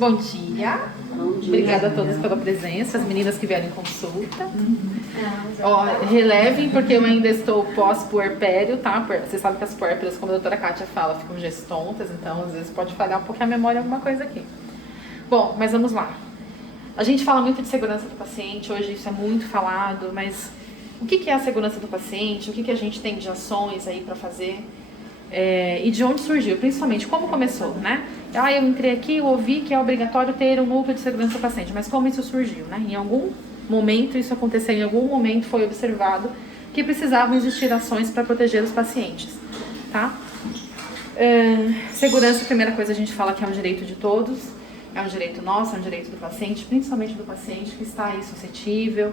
Bom dia. Bom dia. Obrigada a todos pela presença, as meninas que vieram em consulta. Ó, relevem, porque eu ainda estou pós-puerpério, tá? Você sabe que as puérperas, como a doutora Kátia fala, ficam gestontas, então às vezes pode falhar um pouquinho a memória alguma coisa aqui. Bom, mas vamos lá. A gente fala muito de segurança do paciente, hoje isso é muito falado, mas o que é a segurança do paciente? O que a gente tem de ações aí para fazer? E de onde surgiu, principalmente, como começou, né? Eu entrei aqui, eu ouvi que é obrigatório ter um núcleo de segurança do paciente, mas como isso surgiu, né? Em algum momento isso aconteceu, em algum momento foi observado que precisavam existir ações para proteger os pacientes, tá? Segurança, a primeira coisa a gente fala que é um direito de todos, é um direito nosso, é um direito do paciente, principalmente do paciente que está aí suscetível.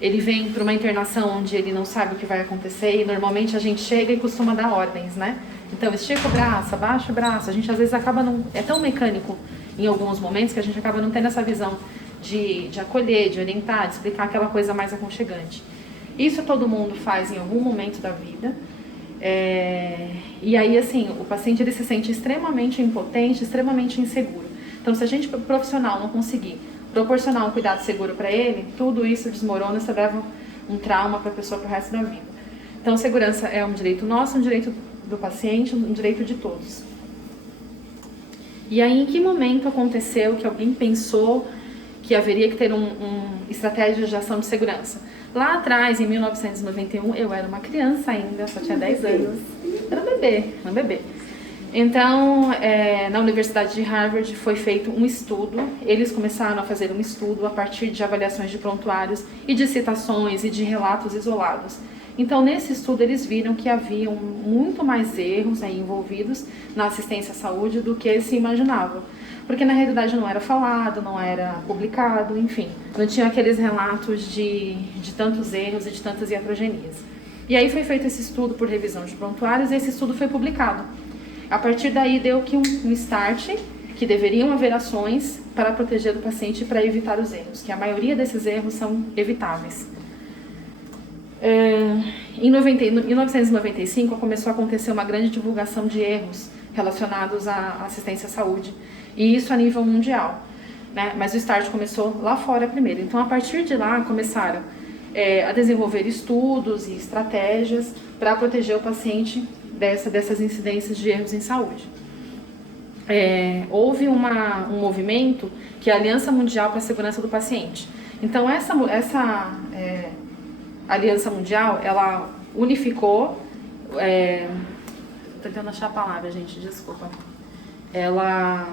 Ele vem para uma internação onde ele não sabe o que vai acontecer e normalmente a gente chega e costuma dar ordens, né? Então, estica o braço, abaixa o braço. A gente às vezes acaba não... É tão mecânico em alguns momentos que a gente acaba não tendo essa visão de acolher, de orientar, de explicar aquela coisa mais aconchegante. Isso todo mundo faz em algum momento da vida. E aí, assim, o paciente ele se sente extremamente impotente, extremamente inseguro. Então, se a gente profissional não conseguir proporcionar um cuidado seguro para ele, tudo isso desmorona, você leva um trauma para a pessoa para o resto da vida. Então, segurança é um direito nosso, um direito do paciente, um direito de todos. E aí, em que momento aconteceu que alguém pensou que haveria que ter estratégias de ação de segurança? Lá atrás, em 1991, eu era uma criança ainda, só tinha 10 anos. Era um bebê. Então, na Universidade de Harvard foi feito um estudo, eles começaram a fazer um estudo a partir de avaliações de prontuários e de citações e de relatos isolados. Então, nesse estudo, eles viram que haviam muito mais erros aí envolvidos na assistência à saúde do que se imaginava. Porque, na realidade, não era falado, não era publicado, enfim. Não tinha aqueles relatos de tantos erros e de tantas iatrogenias. E aí foi feito esse estudo por revisão de prontuários e esse estudo foi publicado. A partir daí deu que um start, que deveriam haver ações para proteger o paciente e para evitar os erros, que a maioria desses erros são evitáveis. Em 1995 começou a acontecer uma grande divulgação de erros relacionados à assistência à saúde, e isso a nível mundial, né? Mas o start começou lá fora primeiro. Então, a partir de lá, começaram a desenvolver estudos e estratégias para proteger o paciente dessas incidências de erros em saúde. Houve um movimento que é a Aliança Mundial para a Segurança do Paciente. Então, essa Aliança Mundial, ela unificou... Estou tentando achar a palavra, gente, desculpa. Ela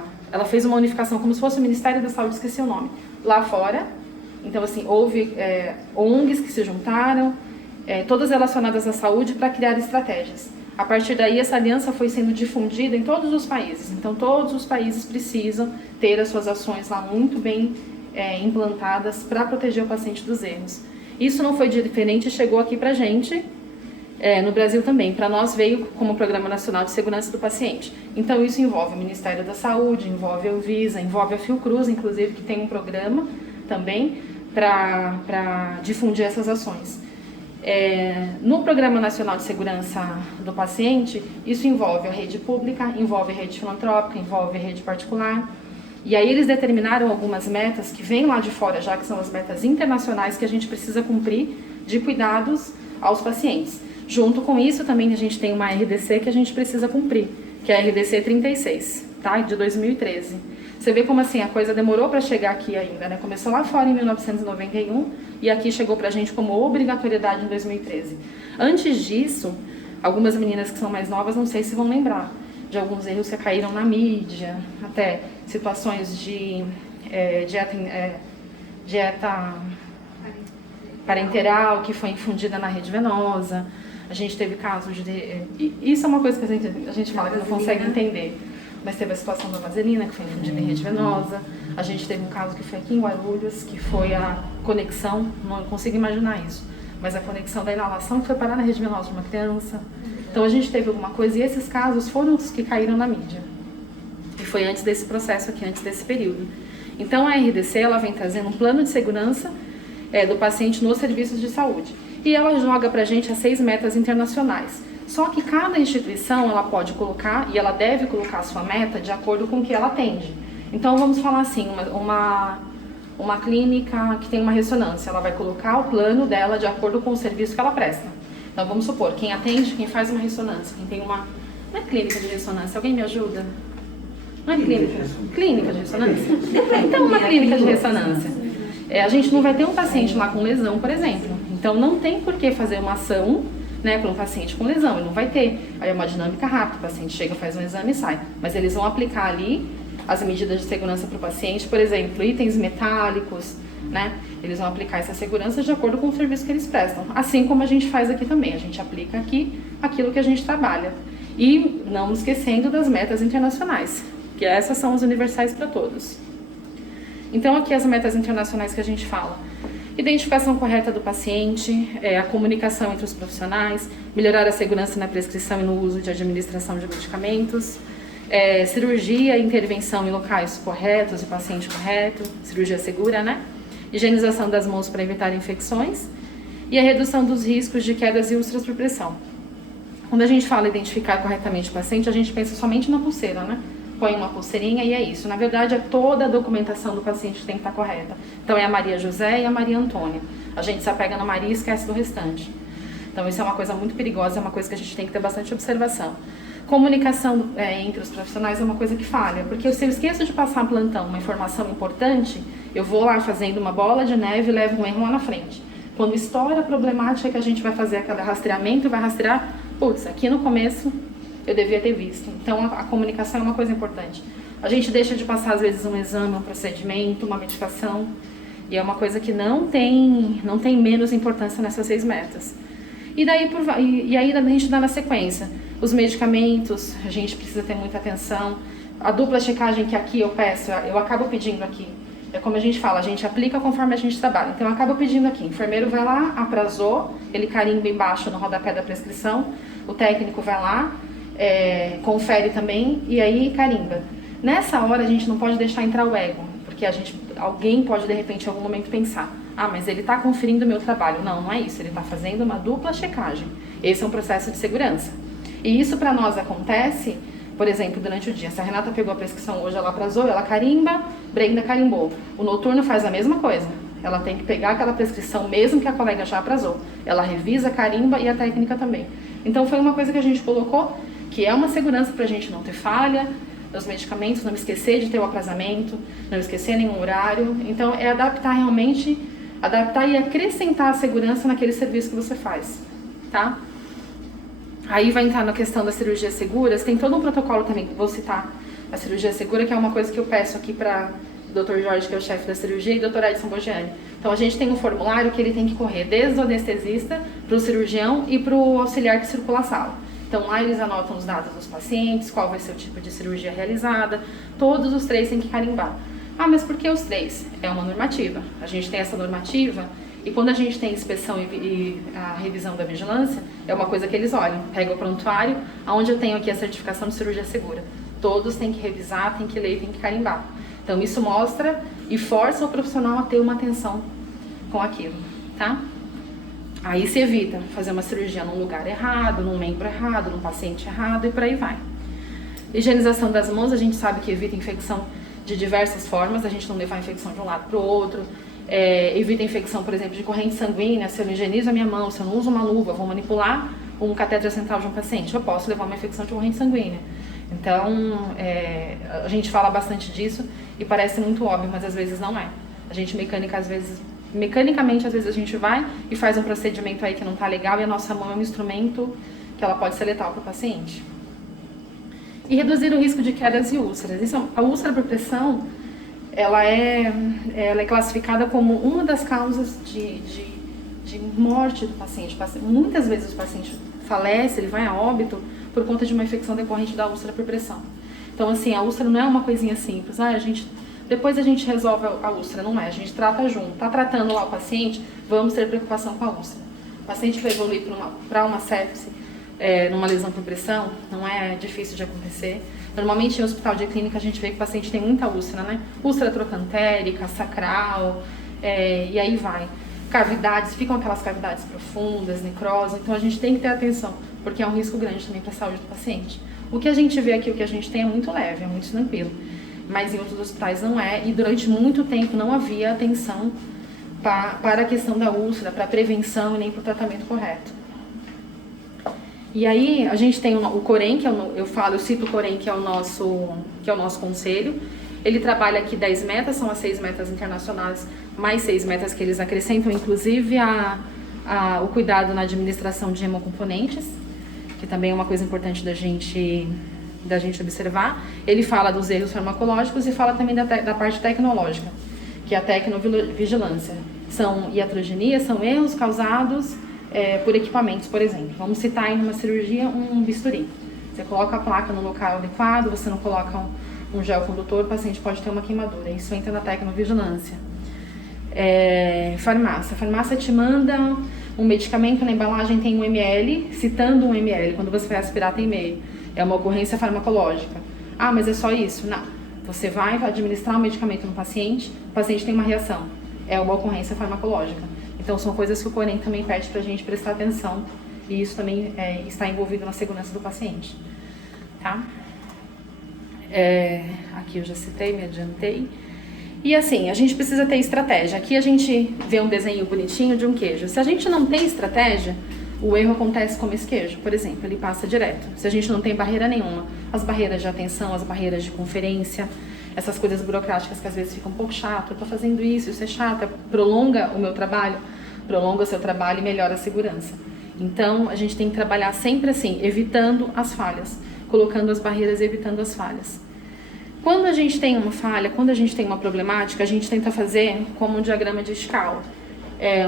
fez uma unificação como se fosse o Ministério da Saúde, esqueci o nome, lá fora. Então, assim, houve ONGs que se juntaram, todas relacionadas à saúde, para criar estratégias. A partir daí, essa aliança foi sendo difundida em todos os países. Então, todos os países precisam ter as suas ações lá muito bem implantadas para proteger o paciente dos erros. Isso não foi diferente, chegou aqui para a gente, no Brasil também. Para nós veio como Programa Nacional de Segurança do Paciente. Então, isso envolve o Ministério da Saúde, envolve a Anvisa, envolve a Fiocruz, inclusive, que tem um programa também para difundir essas ações. No Programa Nacional de Segurança do Paciente, isso envolve a rede pública, envolve a rede filantrópica, envolve a rede particular. E aí eles determinaram algumas metas que vêm lá de fora, já que são as metas internacionais que a gente precisa cumprir de cuidados aos pacientes. Junto com isso, também a gente tem uma RDC que a gente precisa cumprir, que é a RDC 36, tá? De 2013. Você vê como assim a coisa demorou para chegar aqui ainda, né? Começou lá fora em 1991 e aqui chegou pra gente como obrigatoriedade em 2013. Antes disso, algumas meninas que são mais novas, não sei se vão lembrar de alguns erros que caíram na mídia, até situações de dieta parenteral que foi infundida na rede venosa. A gente teve casos de... Isso é uma coisa que a gente fala que não consegue entender. Mas teve a situação da vaselina, que foi infundida em rede venosa. A gente teve um caso que foi aqui em Guarulhos, que foi a conexão, não consigo imaginar isso, mas a conexão da inalação que foi parar na rede venosa de uma criança. Então a gente teve alguma coisa, e esses casos foram os que caíram na mídia. E foi antes desse processo aqui, antes desse período. Então a RDC, ela vem trazendo um plano de segurança do paciente nos serviços de saúde. E ela joga pra gente as 6 metas internacionais. Só que cada instituição, ela pode colocar, e ela deve colocar a sua meta de acordo com o que ela atende. Então vamos falar assim, uma clínica que tem uma ressonância, ela vai colocar o plano dela de acordo com o serviço que ela presta. Então vamos supor, quem atende, quem faz uma ressonância, quem tem uma... Não é clínica de ressonância, alguém me ajuda? Não é clínica? Clínica de ressonância? Então uma clínica de ressonância. A gente não vai ter um paciente lá com lesão, por exemplo. Então não tem por que fazer uma ação, né, para um paciente com lesão, ele não vai ter. Aí é uma dinâmica rápida, o paciente chega, faz um exame e sai. Mas eles vão aplicar ali as medidas de segurança para o paciente, por exemplo, itens metálicos, né? Eles vão aplicar essa segurança de acordo com o serviço que eles prestam. Assim como a gente faz aqui também, a gente aplica aqui aquilo que a gente trabalha. E não esquecendo das metas internacionais, que essas são as universais para todos. Então aqui as metas internacionais que a gente fala. Identificação correta do paciente, a comunicação entre os profissionais, melhorar a segurança na prescrição e no uso de administração de medicamentos, cirurgia e intervenção em locais corretos e paciente correto, cirurgia segura, né? Higienização das mãos para evitar infecções e a redução dos riscos de quedas e úlceras por pressão. Quando a gente fala identificar corretamente o paciente, a gente pensa somente na pulseira, né? Põe uma pulseirinha e é isso. Na verdade, é toda a documentação do paciente que tem que estar correta. Então, é a Maria José e a Maria Antônia. A gente se apega na Maria e esquece do restante. Então, isso é uma coisa muito perigosa, é uma coisa que a gente tem que ter bastante observação. Comunicação entre os profissionais é uma coisa que falha, porque se eu esqueço de passar plantão, uma informação importante, eu vou lá fazendo uma bola de neve e levo um erro lá na frente. Quando estoura a problemática que a gente vai fazer aquele rastreamento e vai rastrear, putz, aqui no começo eu devia ter visto. Então a comunicação é uma coisa importante. A gente deixa de passar às vezes um exame, um procedimento, uma medicação, e é uma coisa que não tem menos importância nessas 6 metas. E aí a gente dá na sequência. Os medicamentos, a gente precisa ter muita atenção. A dupla checagem que aqui eu peço, eu acabo pedindo aqui. É como a gente fala, a gente aplica conforme a gente trabalha. Então eu acabo pedindo aqui, o enfermeiro vai lá, aprazou, ele carimba embaixo no rodapé da prescrição, o técnico vai lá, confere também e aí carimba. Nessa hora a gente não pode deixar entrar o ego, porque alguém pode de repente em algum momento pensar, mas ele está conferindo o meu trabalho. Não, não é isso, ele está fazendo uma dupla checagem. Esse é um processo de segurança. E isso para nós acontece, por exemplo, durante o dia. Se a Renata pegou a prescrição hoje, ela aprazou, ela carimba, Brenda carimbou. O noturno faz a mesma coisa. Ela tem que pegar aquela prescrição mesmo que a colega já aprazou. Ela revisa, carimba e a técnica também. Então foi uma coisa que a gente colocou, que é uma segurança para a gente não ter falha, os medicamentos, não esquecer de ter o aprazamento, não esquecer nenhum horário. Então é adaptar e acrescentar a segurança naquele serviço que você faz, tá? Aí vai entrar na questão das cirurgias seguras, tem todo um protocolo também, vou citar a cirurgia segura, que é uma coisa que eu peço aqui para o Dr. Jorge, que é o chefe da cirurgia, e o Dr. Edson Bogiani. Então a gente tem um formulário que ele tem que correr desde o anestesista, para o cirurgião e para o auxiliar que circula a sala. Então lá eles anotam os dados dos pacientes, qual vai ser o tipo de cirurgia realizada, todos os 3 têm que carimbar. Mas por que os 3? É uma normativa. A gente tem essa normativa e quando a gente tem inspeção e a revisão da vigilância, é uma coisa que eles olham. Pega o prontuário, onde eu tenho aqui a certificação de cirurgia segura. Todos têm que revisar, têm que ler e têm que carimbar. Então isso mostra e força o profissional a ter uma atenção com aquilo, tá? Aí se evita fazer uma cirurgia num lugar errado, num membro errado, num paciente errado e por aí vai. Higienização das mãos, a gente sabe que evita infecção de diversas formas, a gente não levar a infecção de um lado para o outro. Evita a infecção, por exemplo, de corrente sanguínea. Se eu não higienizo a minha mão, se eu não uso uma luva, vou manipular um catéter central de um paciente, eu posso levar uma infecção de corrente sanguínea. Então, a gente fala bastante disso e parece muito óbvio, mas às vezes não é. A gente mecanicamente, às vezes a gente vai e faz um procedimento aí que não está legal e a nossa mão é um instrumento que ela pode ser letal para o paciente. E reduzir o risco de quedas e úlceras. A úlcera por pressão, ela é classificada como uma das causas de morte do paciente. Muitas vezes o paciente falece, ele vai a óbito por conta de uma infecção decorrente da úlcera por pressão. Então, assim, a úlcera não é uma coisinha simples. Depois a gente resolve a úlcera, não é? A gente trata junto. Está tratando lá o paciente, vamos ter preocupação com a úlcera. O paciente vai evoluir para uma sepse, numa lesão por pressão, não é difícil de acontecer. Normalmente em hospital de clínica a gente vê que o paciente tem muita úlcera, né? Úlcera trocantérica, sacral, e aí vai. Cavidades, ficam aquelas cavidades profundas, necrose, então a gente tem que ter atenção, porque é um risco grande também para a saúde do paciente. O que a gente vê aqui, o que a gente tem é muito leve, é muito tranquilo. mas em outros hospitais não é, e durante muito tempo não havia atenção para a questão da úlcera, para a prevenção e nem para o tratamento correto. E aí a gente tem o Corém, que eu cito o Corém, que é o nosso conselho. Ele trabalha aqui 10 metas, são as 6 metas internacionais, mais 6 metas que eles acrescentam, inclusive o cuidado na administração de hemocomponentes, que também é uma coisa importante da gente observar. Ele fala dos erros farmacológicos e fala também da parte tecnológica, que é a tecnovigilância. São iatrogenias, são erros causados por equipamentos, por exemplo. Vamos citar em uma cirurgia um bisturi. Você coloca a placa no local adequado, você não coloca um gel condutor, o paciente pode ter uma queimadura. Isso entra na tecnovigilância. Farmácia. A farmácia te manda um medicamento, na embalagem tem 1 ml, citando 1 ml. Quando você vai aspirar tem meio. É uma ocorrência farmacológica. Ah, mas é só isso? Não. Você vai administrar um medicamento no paciente, o paciente tem uma reação. É uma ocorrência farmacológica. Então são coisas que o Corém também pede pra gente prestar atenção. E isso também está envolvido na segurança do paciente. Tá? Aqui eu já citei, me adiantei. E assim, a gente precisa ter estratégia. Aqui a gente vê um desenho bonitinho de um queijo. Se a gente não tem estratégia, o erro acontece como esse queijo, por exemplo, ele passa direto. Se a gente não tem barreira nenhuma, as barreiras de atenção, as barreiras de conferência, essas coisas burocráticas que às vezes ficam um pouco chato, eu tô fazendo isso é chato, prolonga o meu trabalho, prolonga o seu trabalho e melhora a segurança. Então, a gente tem que trabalhar sempre assim, evitando as falhas, colocando as barreiras e evitando as falhas. Quando a gente tem uma falha, quando a gente tem uma problemática, a gente tenta fazer como um diagrama de escala,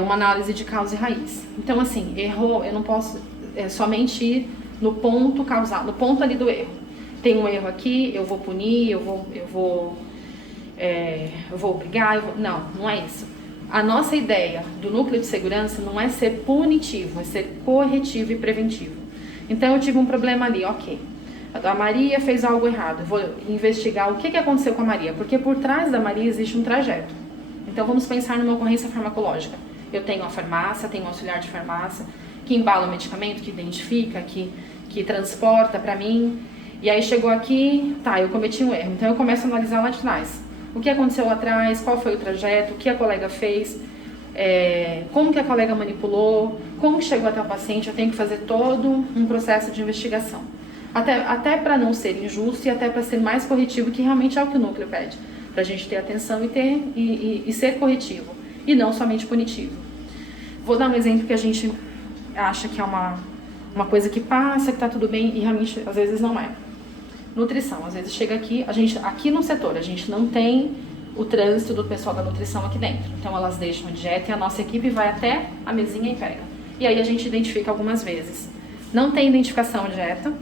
uma análise de causa e raiz. Então, assim, errou, eu não posso somente ir no ponto causado, no ponto ali do erro. Tem um erro aqui, eu vou punir, eu vou obrigar, não é isso. A nossa ideia do núcleo de segurança não é ser punitivo, é ser corretivo e preventivo. Então, eu tive um problema ali, ok. A Maria fez algo errado, eu vou investigar o que aconteceu com a Maria, porque por trás da Maria existe um trajeto. Então vamos pensar numa ocorrência farmacológica. Eu tenho a farmácia, tenho um auxiliar de farmácia, que embala o medicamento, que identifica, que transporta para mim. E aí chegou aqui, tá, eu cometi um erro. Então eu começo a analisar lá de trás. O que aconteceu lá atrás, qual foi o trajeto, o que a colega fez, como que a colega manipulou, como chegou até o paciente. Eu tenho que fazer todo um processo de investigação. Até para não ser injusto e até para ser mais corretivo, que realmente é o que o núcleo pede. Para a gente ter atenção e ser corretivo, e não somente punitivo. Vou dar um exemplo que a gente acha que é uma coisa que passa, que está tudo bem, e realmente às vezes não é. Nutrição, às vezes chega aqui, aqui no setor, a gente não tem o trânsito do pessoal da nutrição aqui dentro. Então elas deixam a dieta e a nossa equipe vai até a mesinha e pega. E aí a gente identifica algumas vezes. Não tem identificação de dieta,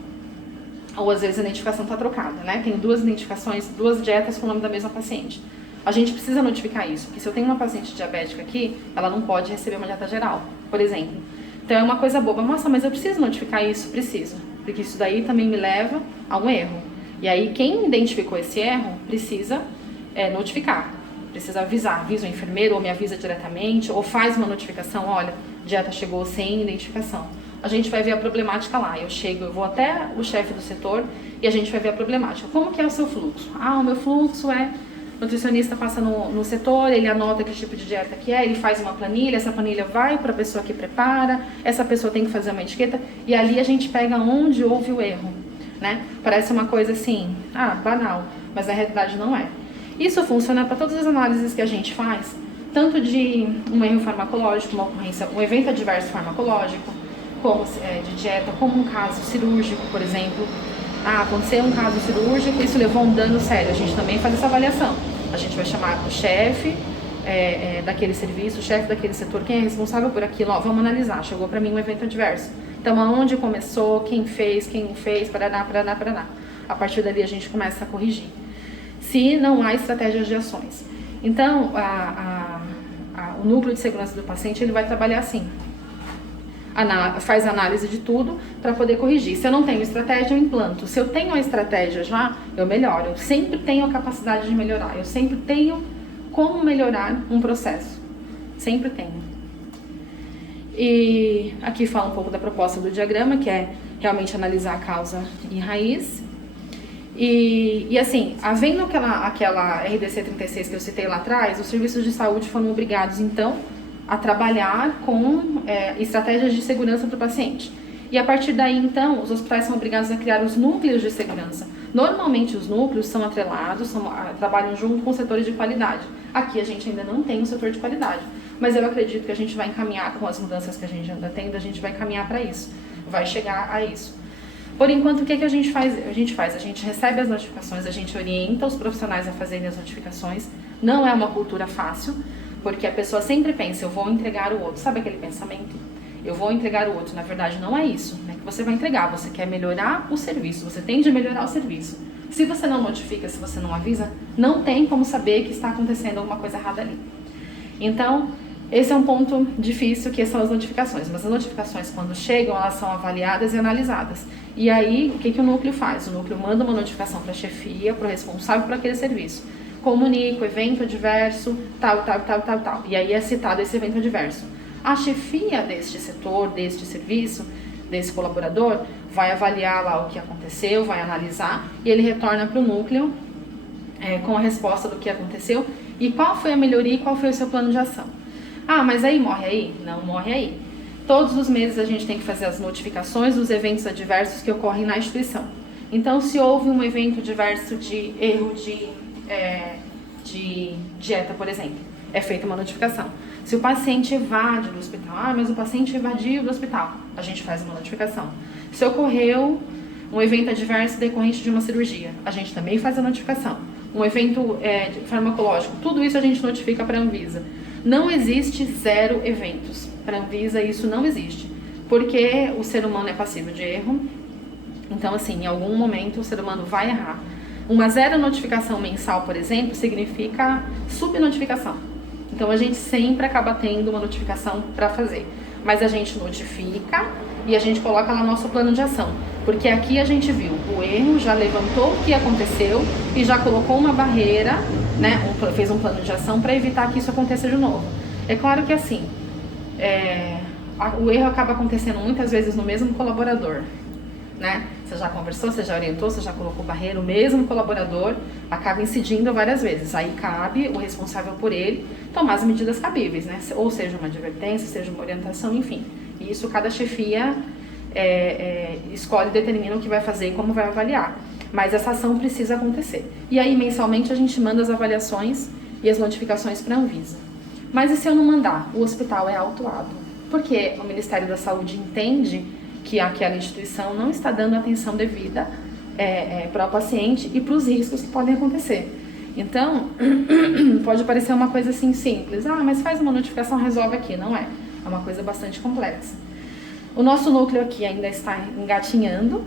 ou às vezes a identificação está trocada, né? Tem 2 identificações, 2 dietas com o nome da mesma paciente. A gente precisa notificar isso, porque se eu tenho uma paciente diabética aqui, ela não pode receber uma dieta geral, por exemplo. Então é uma coisa boba. Nossa, mas eu preciso notificar isso? Preciso, porque isso daí também me leva a um erro. E aí quem identificou esse erro precisa notificar, precisa avisar. Avisa o enfermeiro ou me avisa diretamente, ou faz uma notificação, olha, dieta chegou sem identificação. A gente vai ver a problemática lá. Eu vou até o chefe do setor e a gente vai ver a problemática. Como que é o seu fluxo? Ah, o meu fluxo é... O nutricionista passa no setor, ele anota que tipo de dieta que é, ele faz uma planilha, essa planilha vai para a pessoa que prepara, essa pessoa tem que fazer uma etiqueta, e ali a gente pega onde houve o erro, né? Parece uma coisa assim, banal, mas na realidade não é. Isso funciona para todas as análises que a gente faz, tanto de um erro farmacológico, uma ocorrência, um evento adverso farmacológico, como de dieta, como um caso cirúrgico, por exemplo. Aconteceu um caso cirúrgico, isso levou a um dano sério. A gente também faz essa avaliação. A gente vai chamar o chefe daquele serviço, o chefe daquele setor, quem é responsável por aquilo. Vamos analisar, chegou para mim um evento adverso. Então, aonde começou, quem fez, quem não fez, paraná. A partir dali a gente começa a corrigir. Se não há estratégias de ações. Então, o núcleo de segurança do paciente, ele vai trabalhar assim. Faz análise de tudo para poder corrigir. Se eu não tenho estratégia, eu implanto. Se eu tenho a estratégia já, eu melhoro. Eu sempre tenho a capacidade de melhorar. Eu sempre tenho como melhorar um processo. Sempre tenho. E aqui fala um pouco da proposta do diagrama, que é realmente analisar a causa e raiz. E assim, havendo aquela RDC 36 que eu citei lá atrás, os serviços de saúde foram obrigados, então, a trabalhar com estratégias de segurança para o paciente. E a partir daí, então, os hospitais são obrigados a criar os núcleos de segurança. Normalmente, os núcleos são atrelados, trabalham junto com os setores de qualidade. Aqui a gente ainda não tem um setor de qualidade, mas eu acredito que a gente vai encaminhar, com as mudanças que a gente anda tendo, a gente vai encaminhar para isso, vai chegar a isso. Por enquanto, o que a gente faz? A gente recebe as notificações, a gente orienta os profissionais a fazerem as notificações. Não é uma cultura fácil, porque a pessoa sempre pensa, eu vou entregar o outro. Sabe aquele pensamento? Eu vou entregar o outro. Na verdade, não é isso, né, que você vai entregar. Você quer melhorar o serviço, você tem de melhorar o serviço. Se você não notifica, se você não avisa, não tem como saber que está acontecendo alguma coisa errada ali. Então, esse é um ponto difícil, que são as notificações. Mas as notificações, quando chegam, elas são avaliadas e analisadas. E aí, o que o núcleo faz? O núcleo manda uma notificação para a chefia, para o responsável por aquele serviço. Comunica o evento adverso, tal. E aí é citado esse evento adverso. A chefia deste setor, deste serviço, desse colaborador, vai avaliar lá o que aconteceu, vai analisar, e ele retorna para o núcleo com a resposta do que aconteceu e qual foi a melhoria e qual foi o seu plano de ação. Ah, mas aí morre aí? Não morre aí. Todos os meses a gente tem que fazer as notificações dos eventos adversos que ocorrem na instituição. Então, se houve um evento adverso de erro de dieta, por exemplo, é feita uma notificação. Se o paciente evade do hospital, mas o paciente evadiu do hospital, a gente faz uma notificação. Se ocorreu um evento adverso decorrente de uma cirurgia, a gente também faz a notificação. Um evento farmacológico, tudo isso a gente notifica para a Anvisa. Não existe 0 eventos. Para a Anvisa isso não existe, porque o ser humano é passível de erro. Então, assim, em algum momento o ser humano vai errar. Uma 0 notificação mensal, por exemplo, significa subnotificação. Então, a gente sempre acaba tendo uma notificação para fazer. Mas a gente notifica e a gente coloca lá nosso plano de ação. Porque aqui a gente viu o erro, já levantou o que aconteceu e já colocou uma barreira, né, fez um plano de ação para evitar que isso aconteça de novo. É claro que assim, o erro acaba acontecendo muitas vezes no mesmo colaborador, né? Você já conversou, você já orientou, você já colocou barreira, o mesmo colaborador acaba incidindo várias vezes. Aí cabe o responsável por ele tomar as medidas cabíveis, né? Ou seja, uma advertência, seja uma orientação, enfim. E isso cada chefia escolhe e determina o que vai fazer e como vai avaliar. Mas essa ação precisa acontecer. E aí, mensalmente, a gente manda as avaliações e as notificações para a Anvisa. Mas e se eu não mandar? O hospital é autuado. Porque o Ministério da Saúde entende que aquela instituição não está dando atenção devida para o paciente e para os riscos que podem acontecer. Então, pode parecer uma coisa assim simples. Ah, mas faz uma notificação, resolve aqui. Não é. É uma coisa bastante complexa. O nosso núcleo aqui ainda está engatinhando,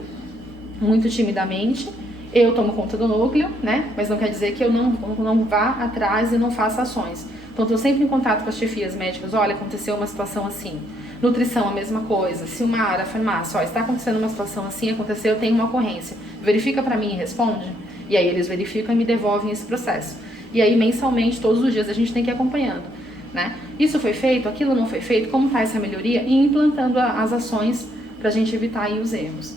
muito timidamente. Eu tomo conta do núcleo, né? Mas não quer dizer que eu não vá atrás e não faça ações. Então, estou sempre em contato com as chefias médicas. Olha, aconteceu uma situação assim. Nutrição, a mesma coisa. Se uma área, farmácia, está acontecendo uma situação assim, aconteceu, eu tenho uma ocorrência. Verifica para mim e responde. E aí eles verificam e me devolvem esse processo. E aí, mensalmente, todos os dias, a gente tem que ir acompanhando, né? Isso foi feito, aquilo não foi feito, como está essa melhoria? E implantando as ações para a gente evitar aí os erros.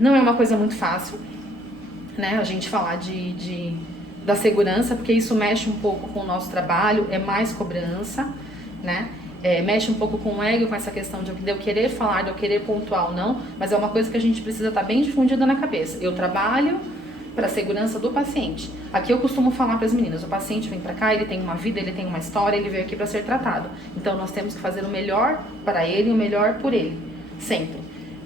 Não é uma coisa muito fácil, né? A gente falar da segurança, porque isso mexe um pouco com o nosso trabalho, é mais cobrança, né? Mexe um pouco com o ego, com essa questão de eu querer falar, de eu querer pontuar ou não, mas é uma coisa que a gente precisa estar bem difundida na cabeça. Eu trabalho para a segurança do paciente. Aqui eu costumo falar para as meninas, o paciente vem para cá, ele tem uma vida, ele tem uma história, ele veio aqui para ser tratado. Então nós temos que fazer o melhor para ele e o melhor por ele, sempre,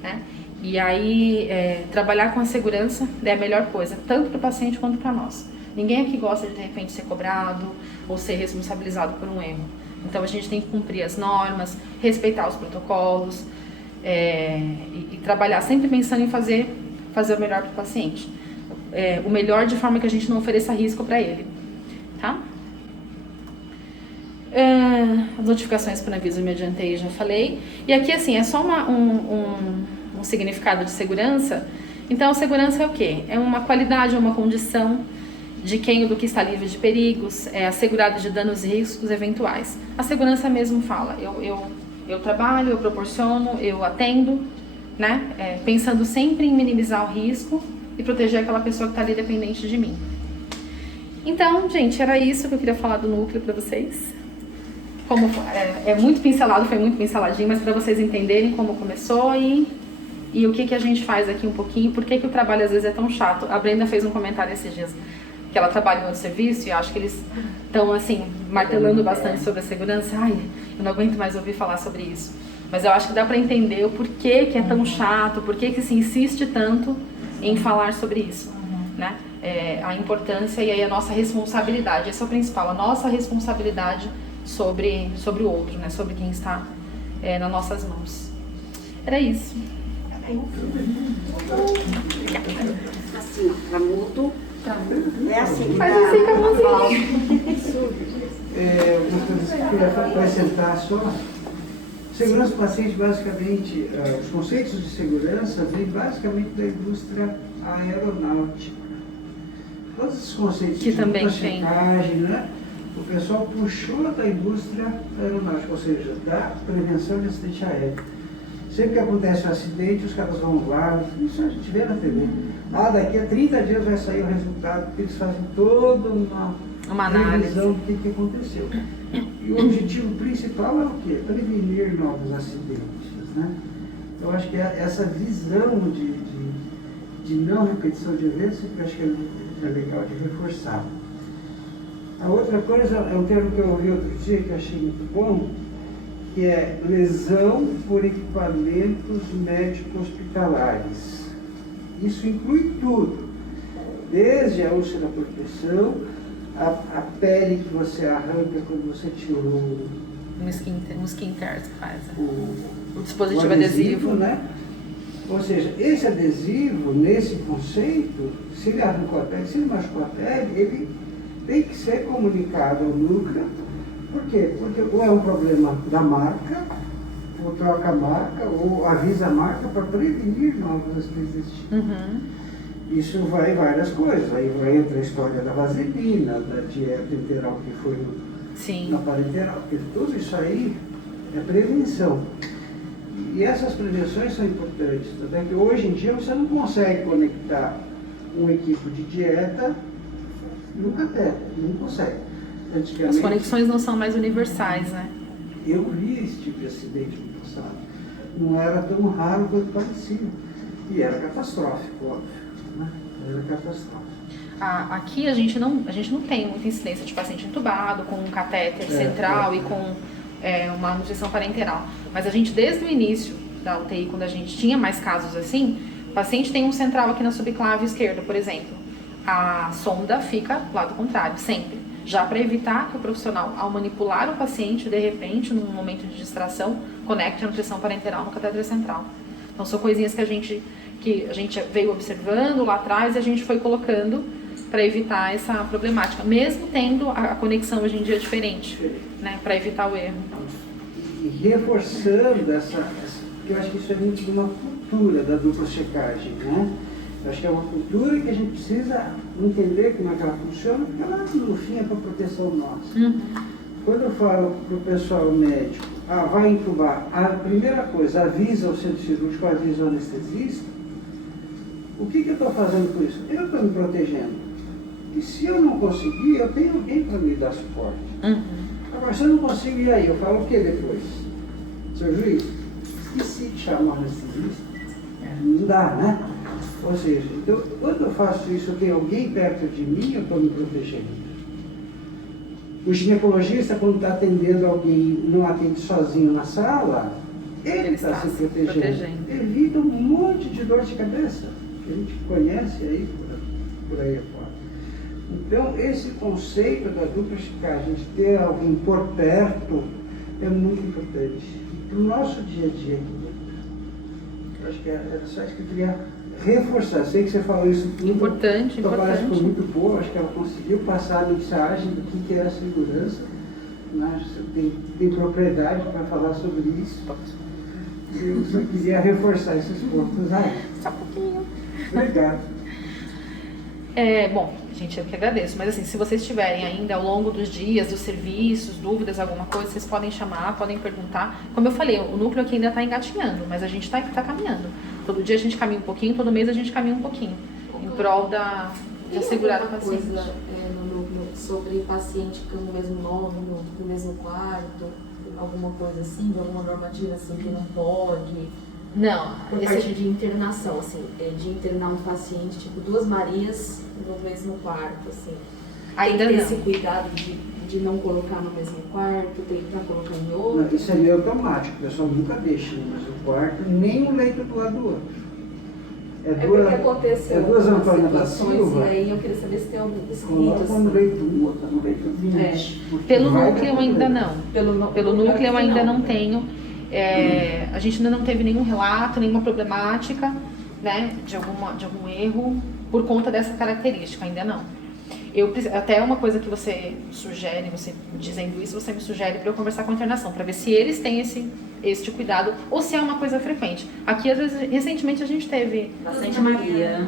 né? E aí, trabalhar com a segurança é a melhor coisa, tanto para o paciente quanto para nós. Ninguém aqui gosta de repente ser cobrado ou ser responsabilizado por um erro. Então a gente tem que cumprir as normas, respeitar os protocolos e trabalhar sempre pensando em fazer o melhor para o paciente. O melhor de forma que a gente não ofereça risco para ele, tá? As notificações para aviso eu me adiantei, já falei. E aqui assim, é só um significado de segurança. Então, segurança é o quê? É uma qualidade, é uma condição de quem ou do que está livre de perigos, é assegurado de danos e riscos eventuais. A segurança mesmo fala, eu trabalho, eu proporciono, eu atendo, né? Pensando sempre em minimizar o risco e proteger aquela pessoa que está ali dependente de mim. Então, gente, era isso que eu queria falar do núcleo para vocês. Como é muito pincelado, foi muito pinceladinho, mas para vocês entenderem como começou e o que a gente faz aqui um pouquinho, por que o trabalho às vezes é tão chato. A Brenda fez um comentário esses dias, que ela trabalha em outro serviço, e acho que eles estão, assim, martelando bastante sobre a segurança. Ai, eu não aguento mais ouvir falar sobre isso. Mas eu acho que dá para entender o porquê que é tão chato, porquê que se insiste tanto em falar sobre isso, né? A importância e aí a nossa responsabilidade, esse é o principal, a nossa responsabilidade sobre o outro, né? Sobre quem está nas nossas mãos. Era isso. Assim, pra mudo. É assim. Faz assim com a mãozinha. Uma coisa que eu queria acrescentar só. Segurança do paciente, basicamente, os conceitos de segurança vêm basicamente da indústria aeronáutica. Todos esses conceitos que de também checagem, né? O pessoal puxou da indústria aeronáutica, ou seja, da prevenção de acidente aéreo. Sempre que acontece um acidente, os caras vão lá, isso a gente vê na TV. Daqui a 30 dias vai sair o resultado, porque eles fazem toda uma análise do que aconteceu. E o objetivo principal é o quê? Prevenir novos acidentes, né? Eu acho que essa visão de não repetição de eventos, eu acho que é legal de reforçar. A outra coisa é um termo que eu ouvi outro dia, que eu achei muito bom, que é lesão por equipamentos médico-hospitalares. Isso inclui tudo, desde a úlcera proteção, a pele que você arranca quando você tirou um skin care que faz. O dispositivo adesivo, né? Ou seja, esse adesivo, nesse conceito, se ele arrancou a pele, se ele machucou a pele, ele tem que ser comunicado ao núcleo. Por quê? Porque ou é um problema da marca, ou troca a marca, ou avisa a marca para prevenir novos acidentes desse tipo. Isso vai várias coisas. Aí vai entrar a história da vaselina, da dieta enteral que foi na parenteral. Porque tudo isso aí é prevenção. E essas prevenções são importantes. Até que hoje em dia você não consegue conectar um equipo de dieta no cateter. Não consegue. As conexões não são mais universais, né? Eu vi esse tipo de acidente no passado. Não era tão raro quanto parecia. E era catastrófico, óbvio. Né? Era catastrófico. Aqui a gente não tem muita incidência de paciente entubado, com um catéter central e com uma nutrição parenteral. Mas a gente, desde o início da UTI, quando a gente tinha mais casos assim, o paciente tem um central aqui na subclave esquerda, por exemplo. A sonda fica do lado contrário, sempre. Já para evitar que o profissional, ao manipular o paciente, de repente, num momento de distração, conecte a nutrição parenteral no catéter central. Então, são coisinhas que a gente veio observando lá atrás e a gente foi colocando para evitar essa problemática, mesmo tendo a conexão hoje em dia diferente, né, para evitar o erro. E reforçando eu acho que isso é muito de uma cultura da dupla checagem, né? Eu acho que é uma cultura que a gente precisa entender como é que ela funciona, porque ela, no fim, é para proteção nossa. Quando eu falo para o pessoal médico, vai intubar, a primeira coisa, avisa o centro cirúrgico, avisa o anestesista, o que eu estou fazendo com isso? Eu estou me protegendo. E se eu não conseguir, eu tenho alguém para me dar suporte. Agora, se eu não consigo, e aí? Eu falo o que depois? Seu juiz, esqueci de chamar o anestesista. Não dá, né? Ou seja, então, quando eu faço isso, eu tenho alguém perto de mim, eu estou me protegendo. O ginecologista, quando está atendendo alguém, não atende sozinho na sala, ele está se protegendo. Evita um monte de dor de cabeça, que a gente conhece aí por aí afora. Então, esse conceito da dupla checagem, de ter alguém por perto, é muito importante para o nosso dia a dia aqui dentro. Eu acho que era só isso que eu queria reforçar. Sei que você falou isso tudo. Importante. Parece que foi muito boa, acho que ela conseguiu passar a mensagem do que é a segurança. Né? Você tem propriedade para falar sobre isso. Eu só queria reforçar esses pontos aí. Só um pouquinho. Obrigado. Bom, gente, eu que agradeço. Mas assim, se vocês tiverem ainda ao longo dos dias, dos serviços, dúvidas, alguma coisa, vocês podem chamar, podem perguntar. Como eu falei, o núcleo aqui ainda está engatinhando, mas a gente está caminhando. Todo dia a gente caminha um pouquinho, todo mês a gente caminha um pouquinho. prol de assegurar o alguma paciente. coisa sobre paciente com o mesmo nome, no mesmo quarto, alguma coisa assim, de alguma normativa assim que não pode? Não, Por parte de internação, assim, de internar um paciente, tipo, 2 Marias no mesmo quarto, assim. ainda tem que ter não. esse cuidado de não colocar no mesmo quarto, tentar colocar em outro. Não, isso é meio automático, o pessoal nunca deixa no mesmo quarto, nem um leito do lado do outro. É porque aconteceu duas algumas Antônia da situações Silva, e aí eu queria saber se tem algum escrito, coloca assim. no leito 1, outra no leito 20. porque Pelo vai núcleo dar ainda problema. não. Pelo núcleo eu ainda não tenho. A gente ainda não teve nenhum relato, nenhuma problemática, né, de algum erro por conta dessa característica, ainda não. Até uma coisa que você sugere, você dizendo isso, você me sugere para eu conversar com a internação, para ver se eles têm este cuidado ou se é uma coisa frequente. Aqui, às vezes, recentemente a gente teve. Bastante Maria.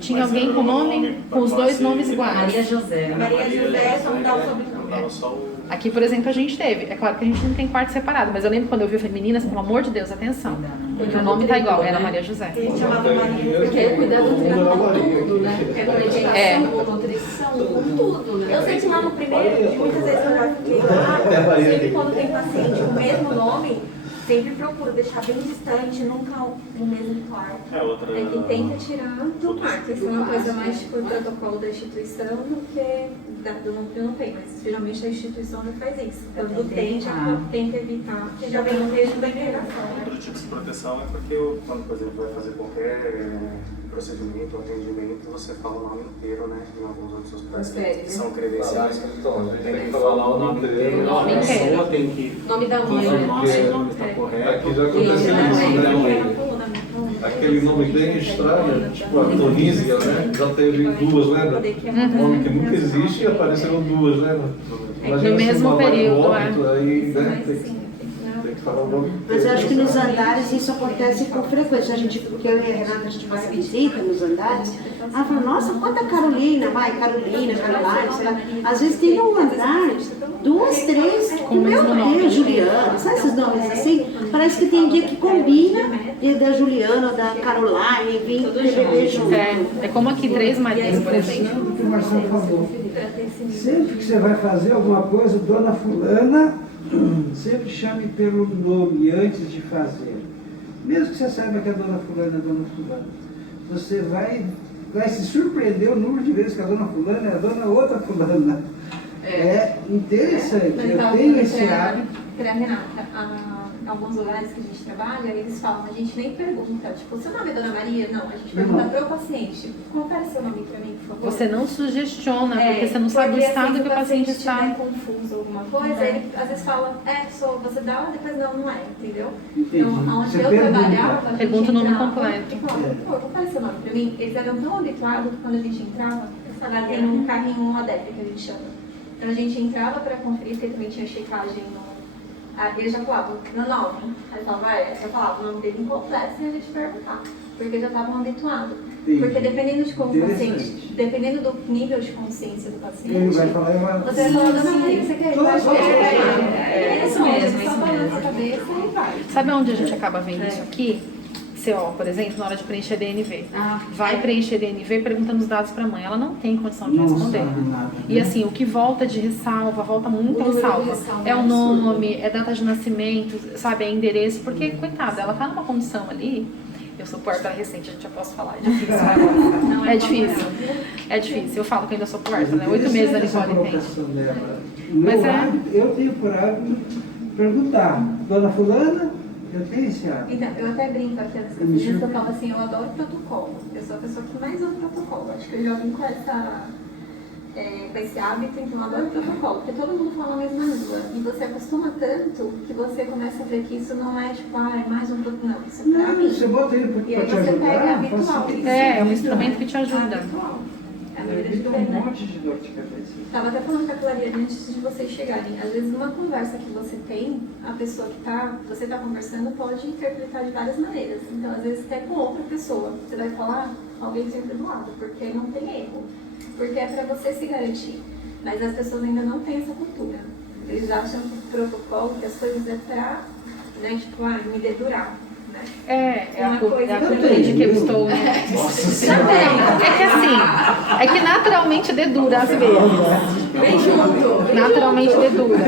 Tinha alguém com nome, com os 2 nomes iguais. Maria José. Maria José, só mudar o sobrenome. Aqui, por exemplo, a gente teve. É claro que a gente não tem quarto separado, mas eu lembro quando eu vi, eu falei, meninas, pelo amor de Deus, atenção. Porque o nome tá igual, era Maria José. Ele chamava Maria. Porque aí o cuidado com tudo, né? É. Com nutrição, com tudo, né? Eu sei que lá no primeiro, muitas vezes eu já fiquei lá, sempre quando tem paciente com o mesmo nome, sempre procuro deixar bem distante, nunca no mesmo quarto. E tenta tirar do quarto. Isso é uma coisa mais tipo o protocolo da instituição do que do núcleo não tem, mas geralmente a instituição já faz isso. Quando tem, já tenta evitar, porque já vem no mesmo da interação. Outro tipo de proteção é porque quando, por exemplo, vai fazer qualquer procedimento ou atendimento, você fala o nome inteiro, né? Em alguns outros hospitais que são credenciais. Tem que falar o nome inteiro, Nome a pessoa inteiro. tem que Nome da mãe, confirmar né? se o nome está correto. Aqui já aconteceu isso, né? Aquele nome bem estranho, tipo a Tunísia, né? Já teve 2, lembra? Um nome que nunca existe e apareceram 2, lembra? No mesmo período, aí, né? Tem que falar o nome inteiro. Mas eu acho que nos andares isso acontece com frequência. Porque eu e a Renata, a gente faz visita nos andares. Ela fala, nossa, quanta Carolina, Caroline, sei lá. Às vezes tem um andar, 2, 3, meu Deus, Juliana, sabe esses nomes assim? Parece que tem dia que combina da Juliana ou da Caroline, vem TBB junto. É como aqui 3 Marias, por exemplo. O que o Marcelo falou. Sempre que você vai fazer alguma coisa, dona fulana, sempre chame pelo nome antes de fazer. Mesmo que você saiba que a dona fulana é dona fulana. Você vai se surpreender o número de vezes que a dona fulana é a dona outra fulana. É interessante, eu tenho esse hábito. Para Renata, alguns lugares que a gente trabalha, eles falam, a gente nem pergunta, tipo, seu nome é Dona Maria? Não, a gente pergunta para o paciente, confere seu nome para mim, por favor. Você não sugestiona, porque você não sabe o estado que o paciente está. Se estiver confuso alguma coisa, ele às vezes fala, você dá, depois não é, entendeu? Entendi. Então, onde Você eu trabalhava, a gente pergunta o nome entrava completo. e falava, pô, confere seu nome para mim. Eles eram tão habituados que quando a gente entrava, tem um carrinho, uma adepta que a gente chama. Então a gente entrava para conferir, porque também tinha checagem no... Aí eles já falavam, no nome. Aí falava, você falava o nome dele incompleto sem a gente perguntar. Porque já estavam habituados. Entendi. Porque dependendo de como o paciente, Interessante. dependendo do nível de consciência do paciente, Ele vai falar, você vai falando assim, você quer? É isso mesmo, Só falando na cabeça e vai. Sabe onde a gente acaba vendo isso aqui? CO, por exemplo, na hora de preencher DNV. Vai preencher DNV perguntando os dados para a mãe. Ela não tem condição de não responder. sabe nada. E assim, o que volta de ressalva, volta muita ressalva. É o nome, é data de nascimento, sabe, é endereço. Porque, coitada, ela tá numa condição ali. Eu sou puérpera recente, a gente já posso falar. É difícil, né? É difícil. É difícil. Eu falo que ainda sou puérpera, né? 8 meses a Nicole tem. Mas Mas eu tenho por hábito perguntar, dona fulana, eu tenho esse hábito. Então, eu até brinco aqui, as vezes que eu falo assim, eu adoro protocolo. Eu sou a pessoa que mais usa protocolo. Acho que eu já vim com esse hábito, então eu adoro protocolo. Porque todo mundo fala a mesma língua. E você acostuma tanto que você começa a ver que isso não é tipo, é mais um protocolo. Não, isso pra mim. Você bota ele E aí para te você pega ajudar, habitual. facilita. É um instrumento que te ajuda. Habitual. É a maneira de Evita ver, um né? monte de dor de cabeça. Estava até falando com a Clariane antes de vocês chegarem. Às vezes, numa conversa que você tem, a pessoa que você está conversando pode interpretar de várias maneiras. Então, às vezes, até com outra pessoa, você vai falar alguém sempre do lado, porque não tem erro. Porque é para você se garantir. Mas as pessoas ainda não têm essa cultura. Eles acham que o protocolo, que as coisas é para, né, tipo, me dedurar. É a cultura de que eu estou. É que assim, é que naturalmente dedura às vezes. Vem junto. Naturalmente dedura.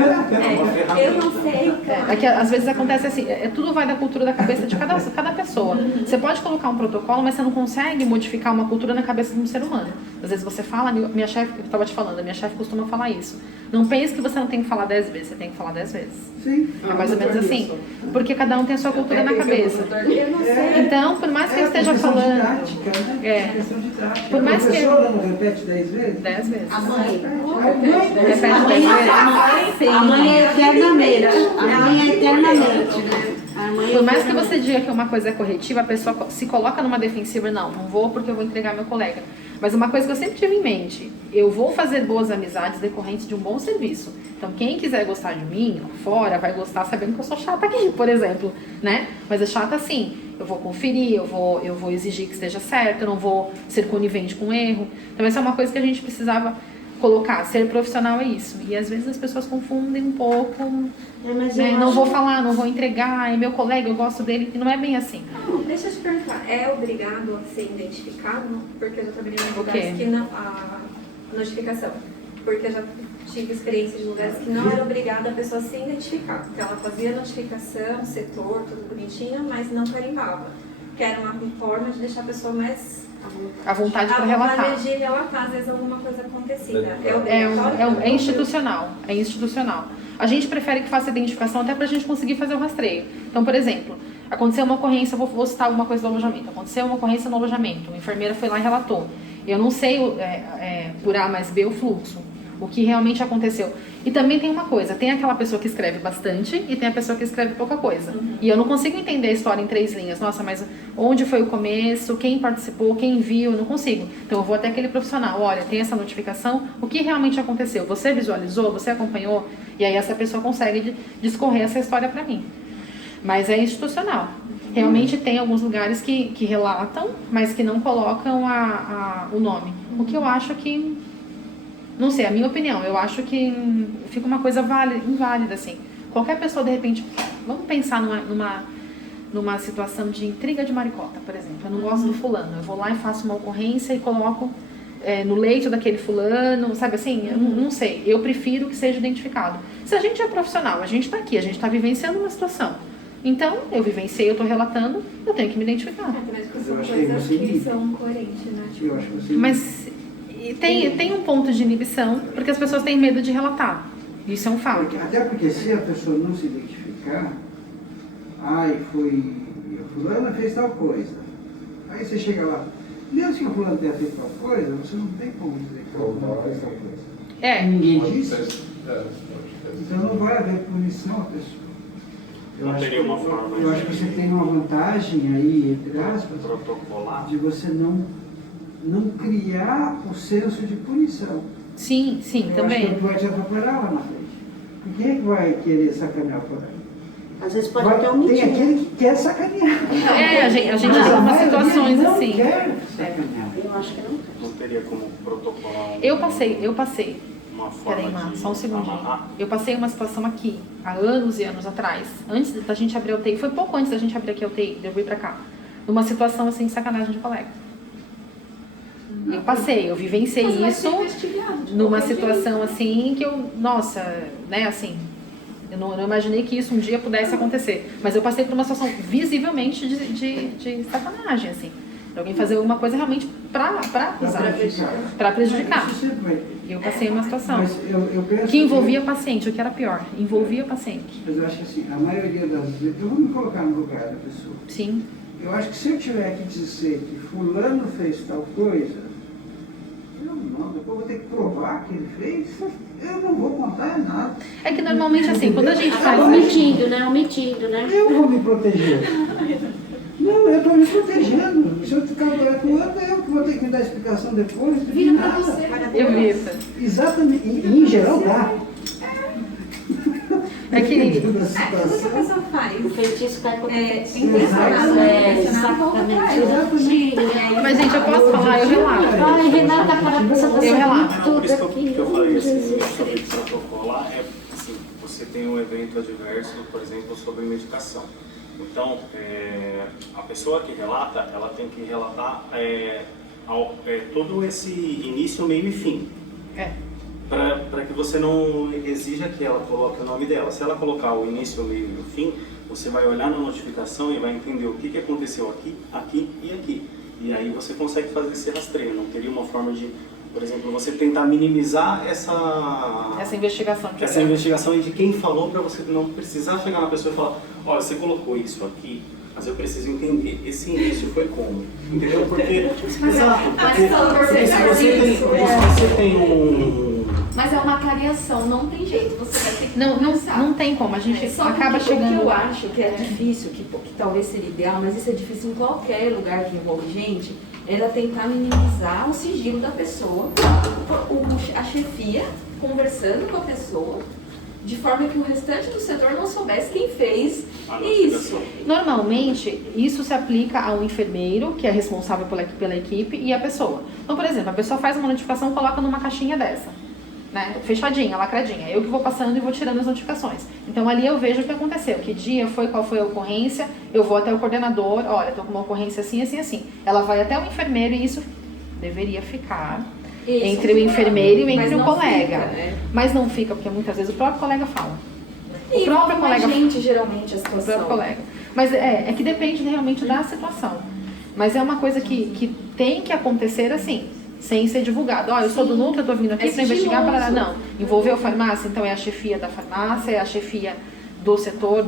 Eu não sei. É que às vezes acontece assim, tudo vai da cultura da cabeça de cada pessoa. Você pode colocar um protocolo, mas você não consegue modificar uma cultura na cabeça de um ser humano. Às vezes você fala, minha chefe, eu estava te falando, a minha chefe costuma falar isso. Não pense que você não tem que falar 10 vezes, você tem que falar 10 vezes. Sim. É mais ou menos assim. Porque cada um tem a sua cultura na cabeça. Eu não sei. Então, por mais que eu esteja falando. Didática, né? Questão didática. Por mais a que- professora não repete 10 vezes? 10 vezes. A mãe. Repete 10 vezes. A mãe é eternamente. A mãe é eternamente, né? A mãe é Por mais que eternamente. você diga que uma coisa é corretiva, a pessoa se coloca numa defensiva, não vou porque eu vou entregar meu colega. Mas uma coisa que eu sempre tive em mente, eu vou fazer boas amizades decorrentes de um bom serviço. Então quem quiser gostar de mim, fora, vai gostar sabendo que eu sou chata aqui, por exemplo, né? Mas é chata assim, eu vou conferir, eu vou exigir que esteja certo, eu não vou ser conivente com erro. Então essa é uma coisa que a gente precisava colocar, ser profissional é isso. E às vezes as pessoas confundem um pouco, Mas né? eu Não acho- vou falar, não vou entregar, é meu colega, eu gosto dele, e não é bem assim. Não, deixa eu te perguntar, é obrigado a ser identificado? Porque eu já trabalhei em O quê? lugares que não. A notificação. Porque eu já tive experiência de lugares que não era obrigada a pessoa se identificar. Então ela fazia a notificação, setor, tudo bonitinho, mas não carimbava. Que era uma forma de deixar a pessoa mais À vontade para à relatar. vontade de relatar, às vezes, alguma coisa acontecida. É É obrigatório? institucional, é institucional. A gente prefere que faça identificação até para a gente conseguir fazer o rastreio. Então, por exemplo, aconteceu uma ocorrência, vou citar alguma coisa do alojamento. Aconteceu uma ocorrência no alojamento, uma enfermeira foi lá e relatou. Eu não sei por A mais B o fluxo, o que realmente aconteceu. E também tem uma coisa, tem aquela pessoa que escreve bastante e tem a pessoa que escreve pouca coisa. E eu não consigo entender a história em 3 linhas. Nossa, mas onde foi o começo, quem participou, quem viu, eu não consigo. Então eu vou até aquele profissional, olha, tem essa notificação, o que realmente aconteceu? Você visualizou, você acompanhou? E aí essa pessoa consegue discorrer essa história para mim. Mas é institucional. Realmente tem alguns lugares que relatam, mas que não colocam o nome. O que eu acho que... Não sei, a minha opinião, eu acho que fica uma coisa inválida, assim. Qualquer pessoa, de repente, vamos pensar numa situação de intriga de maricota, por exemplo. Eu não gosto do fulano, eu vou lá e faço uma ocorrência e coloco no leito daquele fulano, sabe assim? Eu não sei, eu prefiro que seja identificado. Se a gente é profissional, a gente está aqui, a gente está vivenciando uma situação. Então, eu vivenciei, eu estou relatando, eu tenho que me identificar. Mas são Eu achei coisas você que livre. são coerentes, né? Eu acho que você... Mas tem um ponto de inibição, porque as pessoas têm medo de relatar. Isso é um fato. Até porque se a pessoa não se identificar, fulano fez tal coisa. Aí você chega lá, mesmo que o fulano tenha feito tal coisa, você não tem como dizer que o fulano fez tal coisa. Ninguém disse. Então não vai haver punição à pessoa. Não teria uma forma Eu acho que você tem uma vantagem aí, entre aspas, protocolar. de você não criar o senso de punição. Sim, Eu também. acho que vai te atrapalhar lá na frente. E quem é que vai querer sacanear por aí? Às vezes pode até um Tem mentira. aquele que quer sacanear. A gente tem Mas a umas maioria situações não assim. quer sacanear. Eu acho que não. Não teria como protocolar Eu passei. uma forma Peraí, Mar, de só um segundinho. amarrar? Eu passei uma situação aqui, há anos e anos atrás, antes da gente abrir a UTI, foi pouco antes da gente abrir aqui a UTI, de eu vir pra cá, numa situação assim de sacanagem de colega. Eu passei, eu vivenciei Mas vai isso ser investigado de numa qualquer situação assim que eu, nossa, né, assim, eu não imaginei que isso um dia pudesse acontecer. Mas eu passei por uma situação visivelmente de sacanagem, assim. De alguém fazer alguma coisa realmente pra acusar, pra prejudicar. Isso sempre vai ter. Eu passei uma situação Mas eu penso que envolvia paciente, o que era pior, envolvia paciente. Mas eu acho que assim, a maioria das vezes, eu vou me colocar no lugar da pessoa. Sim. Eu acho que se eu tiver que dizer que fulano fez tal coisa, depois eu vou ter que provar que ele fez, eu não vou contar nada. É que normalmente assim, quando a gente Acaba faz... omitindo, né? Omitindo, né? Eu vou me proteger. Não, eu estou me protegendo. Se eu ficar atuando, eu que vou ter que dar explicação depois. Vira pra Nada. você. Evita. Exatamente. Em geral dá. É que... Dependendo da O que a situação. pessoa faz? O feitiço cai contra Intencionado, É, intencionado, exatamente. Mas, gente, eu posso falar, eu relato. Ai, Renata, para a pessoa tá Eu relato. sabendo Por tudo isso aqui. que eu falei assim, sobre protocolar, assim, você tem um evento adverso, por exemplo, sobre medicação. Então, a pessoa que relata, ela tem que relatar todo esse início, meio e fim. Para que você não exija que ela coloque o nome dela. Se ela colocar o início, o meio e o fim, você vai olhar na notificação e vai entender o que aconteceu aqui, aqui e aqui. E aí você consegue fazer esse rastreio. Não teria uma forma de, por exemplo, você tentar minimizar essa investigação e de quem falou, para você não precisar chegar na pessoa e falar: olha, você colocou isso aqui, mas eu preciso entender, esse início foi como? Entendeu? Porque, exato, porque se você tem um... Mas é uma variação, não tem jeito, você vai ter que não tem como, a gente acaba chegando... O que eu acho que é difícil, que talvez seria ideal, mas isso é difícil em qualquer lugar que envolve gente, era tentar minimizar o sigilo da pessoa, a chefia conversando com a pessoa, de forma que o restante do setor não soubesse quem fez isso. Normalmente, isso se aplica ao enfermeiro, que é responsável pela equipe, e a pessoa. Então, por exemplo, a pessoa faz uma notificação e coloca numa caixinha dessa, né? Fechadinha, lacradinha. Eu que vou passando e vou tirando as notificações. Então, ali eu vejo o que aconteceu, que dia foi, qual foi a ocorrência, eu vou até o coordenador, olha, estou com uma ocorrência assim, assim, assim. Ela vai até o enfermeiro e isso deveria ficar... entre o enfermeiro e entre o colega. Fica, né? Mas não fica, porque muitas vezes o próprio colega fala. O próprio colega geralmente a situação. O próprio colega. Mas é que depende realmente da situação. Mas é uma coisa que tem que acontecer assim, sem ser divulgado. Ó, eu sou do núcleo, eu tô vindo aqui para investigar para... Não, envolveu farmácia, então é a chefia da farmácia, é a chefia do setor,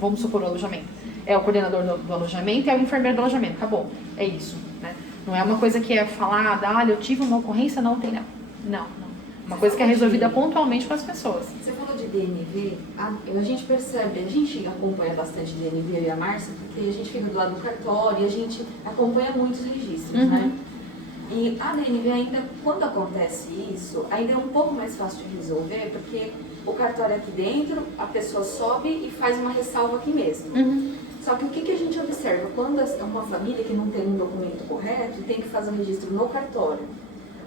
vamos supor, o alojamento. É o coordenador do alojamento e é o enfermeiro do alojamento. Acabou. É isso, né? Não é uma coisa que é falada, eu tive uma ocorrência, não tem não. Não. Uma coisa que é resolvida pontualmente com as pessoas. Você falou de DNV, a gente percebe, a gente acompanha bastante DNV, eu e a Márcia, porque a gente fica do lado do cartório e a gente acompanha muitos registros, né? E a DNV ainda, quando acontece isso, ainda é um pouco mais fácil de resolver, porque o cartório é aqui dentro, a pessoa sobe e faz uma ressalva aqui mesmo. Só que o que a gente observa? Quando é uma família que não tem um documento correto, tem que fazer um registro no cartório.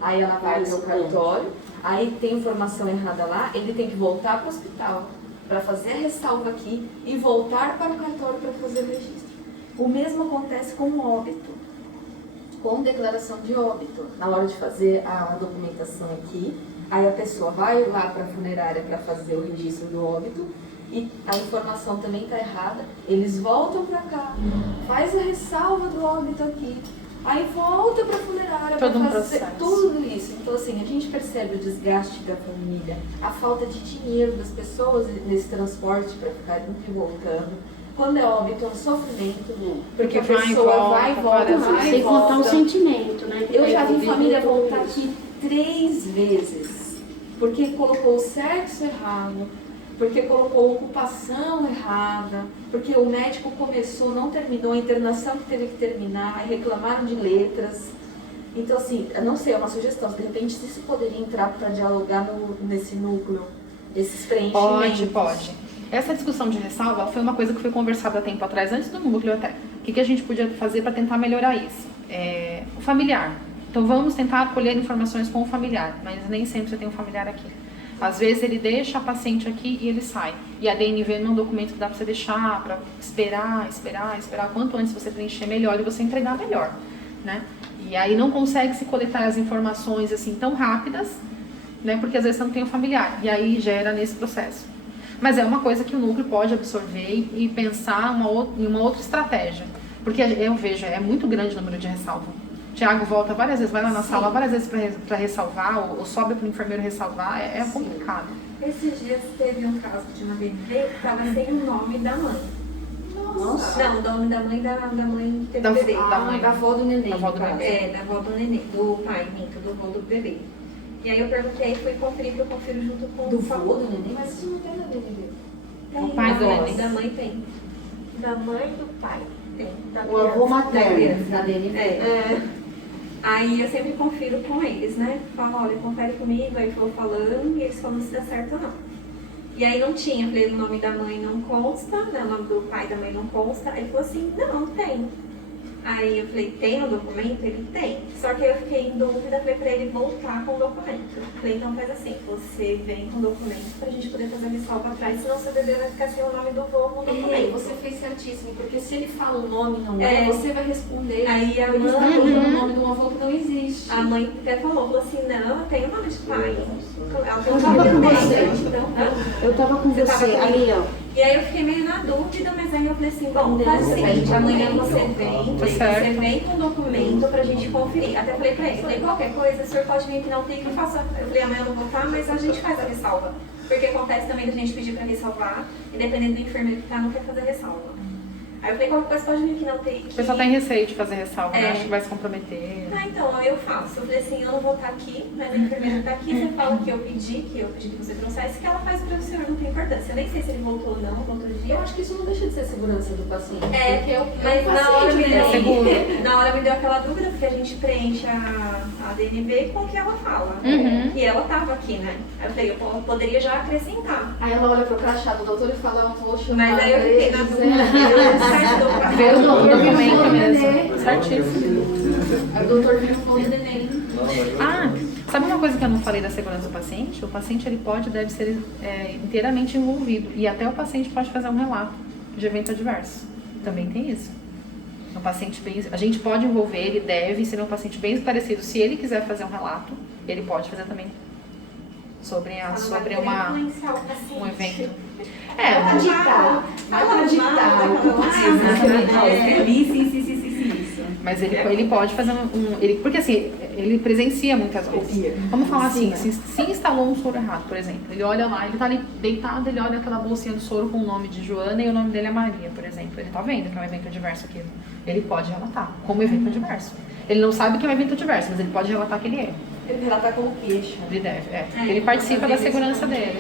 Aí ela vai no cartório, aí tem informação errada lá, ele tem que voltar para o hospital para fazer a ressalva aqui e voltar para o cartório para fazer o registro. O mesmo acontece com o óbito, com declaração de óbito. Na hora de fazer a documentação aqui, aí a pessoa vai lá para a funerária para fazer o registro do óbito, e a informação também está errada, eles voltam para cá, faz a ressalva do óbito aqui, aí volta para a funerária para fazer tudo isso. Então, assim, a gente percebe o desgaste da família, a falta de dinheiro das pessoas nesse transporte para ficar indo e voltando. Quando é óbito, é um sofrimento, porque a pessoa vai e volta, sem contar o sentimento, né? Eu já vi família voltar aqui 3 vezes, porque colocou o sexo errado, porque colocou a ocupação errada, porque o médico começou, não terminou a internação que teve que terminar, e reclamaram de letras. Então, assim, eu não sei, é uma sugestão, de repente, se poderia entrar para dialogar nesse núcleo, esses preenchimentos. Pode. Essa discussão de ressalva foi uma coisa que foi conversada há tempo atrás, antes do núcleo até. O que a gente podia fazer para tentar melhorar isso? O familiar. Então, vamos tentar colher informações com o familiar, mas nem sempre você tem um familiar aqui. Às vezes ele deixa a paciente aqui e ele sai. E a DNV não é um documento que dá para você deixar, para esperar. Quanto antes você preencher melhor e você entregar melhor, né? E aí não consegue se coletar as informações assim tão rápidas, né? Porque às vezes você não tem o familiar. E aí gera nesse processo. Mas é uma coisa que o núcleo pode absorver e pensar em uma outra estratégia. Porque eu vejo, é muito grande o número de ressalva. O Tiago volta várias vezes, vai lá na sala várias vezes para ressalvar, ou sobe para o enfermeiro ressalvar, é complicado. Esses dias teve um caso de uma DNV que estava sem o nome da mãe. Nossa! Não, o nome da mãe teve bebê. Da avó do neném. Da avó do neném, do pai, do avô do bebê. E aí eu perguntei, fui conferir, que eu confiro junto com do o avô do neném, mas isso não tem na DNV. Tem, o pai do neném. Da mãe tem. Da mãe e do pai tem. O avô materno. Da DNV. Aí eu sempre confiro com eles, né? Falo, olha, confere comigo, aí vou falando e eles falam se dá certo ou não. E aí não tinha, falei, o nome da mãe não consta, né? O nome do pai e da mãe não consta. Aí ele falou assim, não tem. Aí eu falei, tem no documento? Ele tem. Só que aí eu fiquei em dúvida, falei pra ele voltar com o documento. Falei, então faz assim, você vem com o documento pra gente poder fazer a ressalva atrás, senão seu bebê vai ficar sem o nome do vô no documento. Você fez certíssimo, porque se ele fala o nome não é, você vai responder. Aí a Porque mãe, está usando o nome de um avô que não existe. a mãe até falou assim, não, eu tenho o nome de pai. Ela Eu tava com você. então, Eu tava com Você tava você, comigo? ali, ó. E aí eu fiquei meio na dúvida, mas aí eu falei assim, bom, faz o seguinte, amanhã você vem, você vem com o documento pra gente conferir. Até falei pra ele, falei, qualquer coisa, o senhor pode vir aqui na UTI que faça. Eu falei, amanhã eu não vou estar, mas a gente faz a ressalva. Porque acontece também da gente pedir pra ressalvar, e dependendo do enfermeiro que tá, não quer fazer ressalva. Aí eu falei, qualquer coisa pode vir aqui na UTI. O pessoal tem receio de fazer ressalva, né? É. Acho que vai se comprometer. Ah, então, aí eu faço. Eu falei assim, eu não vou estar aqui, mas a enfermeira está aqui, você fala que eu pedi que você trouxesse, que ela faz para o senhor, não tem importância. Eu nem sei se ele voltou ou não, no outro dia. Eu acho que isso não deixa de ser segurança do paciente. É, porque mas na hora, seguro. na hora me deu aquela dúvida, porque a gente preenche a DNB com o que ela fala. Uhum. E ela estava aqui, né? Aí eu falei, eu poderia já acrescentar. Aí ela olha pro crachá do doutor e fala, não vou chamar. Mas aí eu fiquei na dúvida, Vê o documento neném. mesmo. Certíssimo. Aí o doutor viu o nome do neném. Ah, sabe uma coisa que eu não falei da segurança do paciente? O paciente ele deve ser inteiramente envolvido e até o paciente pode fazer um relato de evento adverso. Também tem isso. Um paciente a gente pode envolver, ele deve ser um paciente bem esclarecido. Se ele quiser fazer um relato, ele pode fazer também sobre um evento. Mas ele pode fazer porque assim, ele presencia muitas vezes. Vamos falar assim, se instalou um soro errado, por exemplo, ele olha lá, ele tá ali deitado, ele olha aquela bolsinha do soro com o nome de Joana e o nome dele é Maria, por exemplo. Ele tá vendo que é um evento adverso aquilo. Ele pode relatar como evento adverso. Ele não sabe que é um evento adverso, mas ele pode relatar que ele é. Ele relatar como queixa. Ele deve, Ele participa da segurança dele.